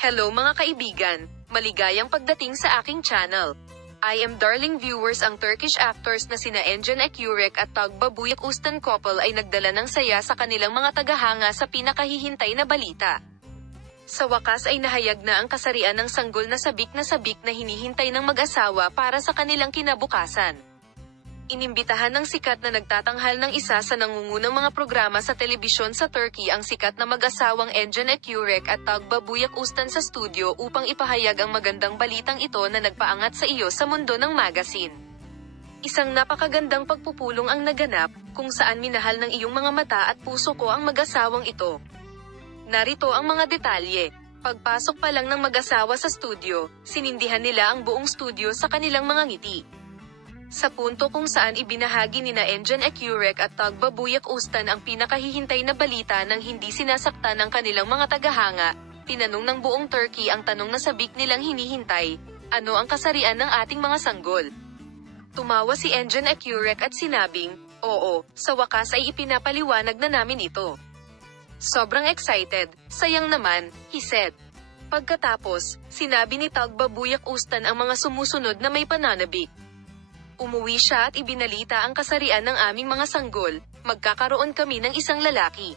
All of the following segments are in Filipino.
Hello mga kaibigan, maligayang pagdating sa aking channel. I am darling viewers. Ang Turkish actors na sina Engin Ekurek at Tagbabuyuk Ustan couple ay nagdala ng saya sa kanilang mga tagahanga sa pinakahihintay na balita. Sa wakas ay nahayag na ang kasarian ng sanggol na sabik na hinihintay ng mag-asawa para sa kanilang kinabukasan. Inimbitahan ng sikat na nagtatanghal ng isa sa nangungunang mga programa sa telebisyon sa Turkey ang sikat na mag-asawang Engin Ekurek at Tagbabuyuk Ustan sa studio upang ipahayag ang magandang balitang ito na nagpaangat sa iyo sa mundo ng magazine. Isang napakagandang pagpupulong ang naganap, kung saan minahal ng iyong mga mata at puso ko ang mag-asawang ito. Narito ang mga detalye. Pagpasok pa lang ng mag-asawa sa studio, sinindihan nila ang buong studio sa kanilang mga ngiti. Sa punto kung saan ibinahagi nina Engin Ekurek at Tagbabuyuk Ustan ang pinakahihintay na balita nang hindi sinasaktan ng kanilang mga tagahanga, tinanong ng buong Turkey ang tanong na sabik nilang hinihintay, ano ang kasarian ng ating mga sanggol? Tumawa si Engin Ekurek at sinabing, oo, sa wakas ay ipinapaliwanag na namin ito. Sobrang excited, sayang naman, he said. Pagkatapos, sinabi ni Tagbabuyuk Ustan ang mga sumusunod na may pananabik. Umuwi siya at ibinalita ang kasarian ng aming mga sanggol, magkakaroon kami ng isang lalaki.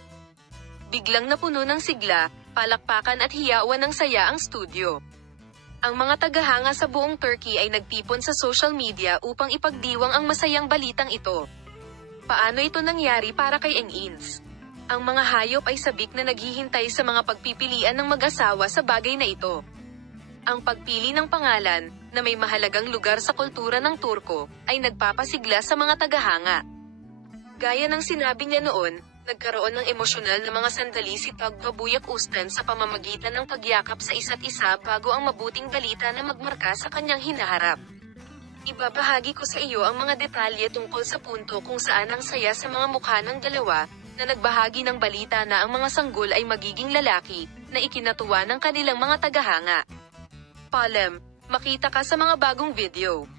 Biglang napuno ng sigla, palakpakan at hiyawan ng saya ang studio. Ang mga tagahanga sa buong Turkey ay nagtipon sa social media upang ipagdiwang ang masayang balitang ito. Paano ito nangyari para kay Engins? Ang mga hayop ay sabik na naghihintay sa mga pagpipilian ng mag-asawa sa bagay na ito. Ang pagpili ng pangalan, na may mahalagang lugar sa kultura ng Turko, ay nagpapasigla sa mga tagahanga. Gaya ng sinabi niya noon, nagkaroon ng emosyonal na mga sandali si Tagbabuyuk Ustan sa pamamagitan ng pagyakap sa isa't isa bago ang mabuting balita na magmarka sa kanyang hinaharap. Ibabahagi ko sa iyo ang mga detalye tungkol sa punto kung saan ang saya sa mga mukha ng dalawa, na nagbahagi ng balita na ang mga sanggol ay magiging lalaki, na ikinatuwa ng kanilang mga tagahanga. Palem, makita ka sa mga bagong video.